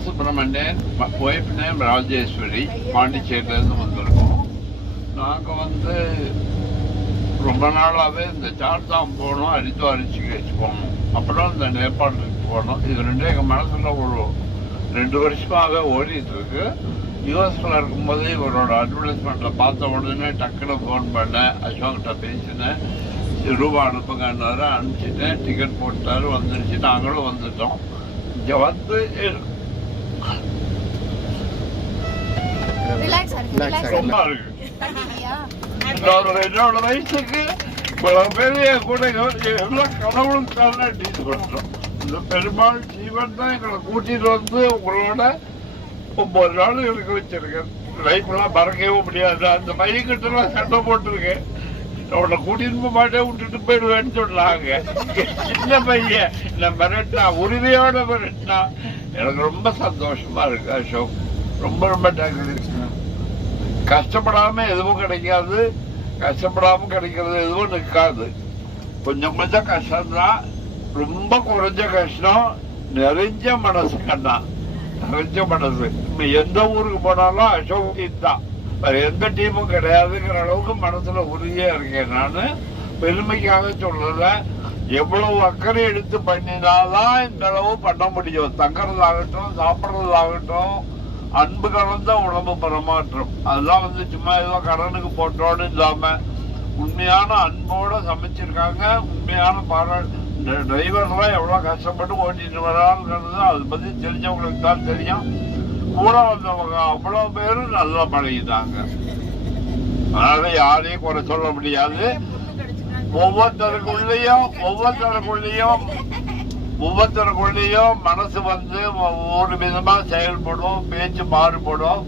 Balasubramanian, wife name Rajeswari, பாண்டிச்சேரியிலேருந்து வந்திருக்கோம். நாங்கள் ரொம்ப நாளாகவே இந்த சார்தாம் போகணும், ஹரித்வார் ரிஷிகேஷ் போகணும், அப்புறம் இந்த நேபாளுக்கு போகணும். இது ரெண்டும் எங்கள் மனசில் ஒரு 2 வருஷமாக ஓடிட்டு இருக்கு. யூஎஸ்ல இருக்கும்போது இவரோட அட்வர்டைஸ்மெண்ட்டில் பார்த்த உடனே டக்குன்னு ஃபோன் பண்ணேன், அசோக்கிட்ட பேசினேன், ரூபா அனுப்புங்கன்னாரு, அனுப்பிச்சிட்டேன், டிக்கெட் போட்டாரு, வந்துருச்சு. நாங்களும் வந்துட்டோம். இங்கே வந்து ரொம்ப இருக்கு. என்னோட வயசுக்கு பெரிய கூட எல்லாம் கடவுளும் டீச் பண்றோம். இந்த பெருமாள் ஜீவன் தான் எங்களை கூட்டிட்டு வந்து உங்களோட 9 நாள் இருக்க வச்சிருக்கேன். லைஃப்லாம் மறக்கவே முடியாது. அந்த மையக்கிட்டலாம் சண்டை போட்டிருக்கேன். அவனை கூட்டிட்டு போக மாட்டேன், விட்டுட்டு போயிடுவேன்னு சொன்னாங்க. சின்ன பையன் நான் மிரட்டினா, உரிமையோட மிரட்டினா. எனக்கு ரொம்ப சந்தோஷமா இருக்கு அசோக். ரொம்ப ரொம்ப தேங்க்ஸ். கஷ்டப்படாம எதுவும் கிடைக்காது, கஷ்டப்படாம கிடைக்கிறது எதுவும் நிற்காது. கொஞ்சம் கொஞ்சம் கஷ்டம்தான், ரொம்ப குறைஞ்ச கஷ்டம், நிறைஞ்ச மனசு கண்ணா, நிறைஞ்ச மனசு. எந்த ஊருக்கு போனாலும் அசோக் தான், வேற எந்த டீமும் கிடையாதுங்கிற அளவுக்கு மனசுல உறுதியா இருக்கேன். நான் பெருமைக்காக சொல்லல, எவ்வளவு அக்கறை எடுத்து பண்ணினாதான் இந்த அளவு பண்ண முடியும். தங்கறதாகட்டும், சாப்பிட்றதாகட்டும், அன்பு கலந்த உணவு பரமாற்றம், அதெல்லாம் சும்மா ஏதோ கடனுக்கு போட்டோன்னு இல்லாம உண்மையான அன்போட சமைச்சிருக்காங்க. உண்மையான இந்த டிரைவர்லாம் எவ்வளவு கஷ்டப்பட்டு ஓட்டிட்டு வராங்கிறது அதை பத்தி தெரிஞ்சவங்களுக்கு தான் தெரியும். கூட வந்தவங்க அவ்வளவு பேரும் நல்லா பழகிட்டாங்க. அதனால யாரையும் குறை சொல்ல முடியாது. ஒவ்வொருத்தருக்குள்ளேயும் மனசு ஒவ்வொரு விதமா செயல்படும், பேச்சு மாறுபடும்,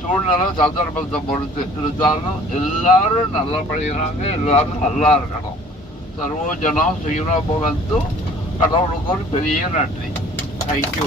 சூழ்நிலை சந்தர்ப்பத்தை பொறுத்து. இருந்தாலும் எல்லாரும் நல்லா பழகிறாங்க, எல்லாரும் நல்லா இருக்கணும். சர்வோஜனம் சுயனோ பவந்து. கடவுளுக்கு ஒரு பெரிய நன்றி. தேங்க்யூ.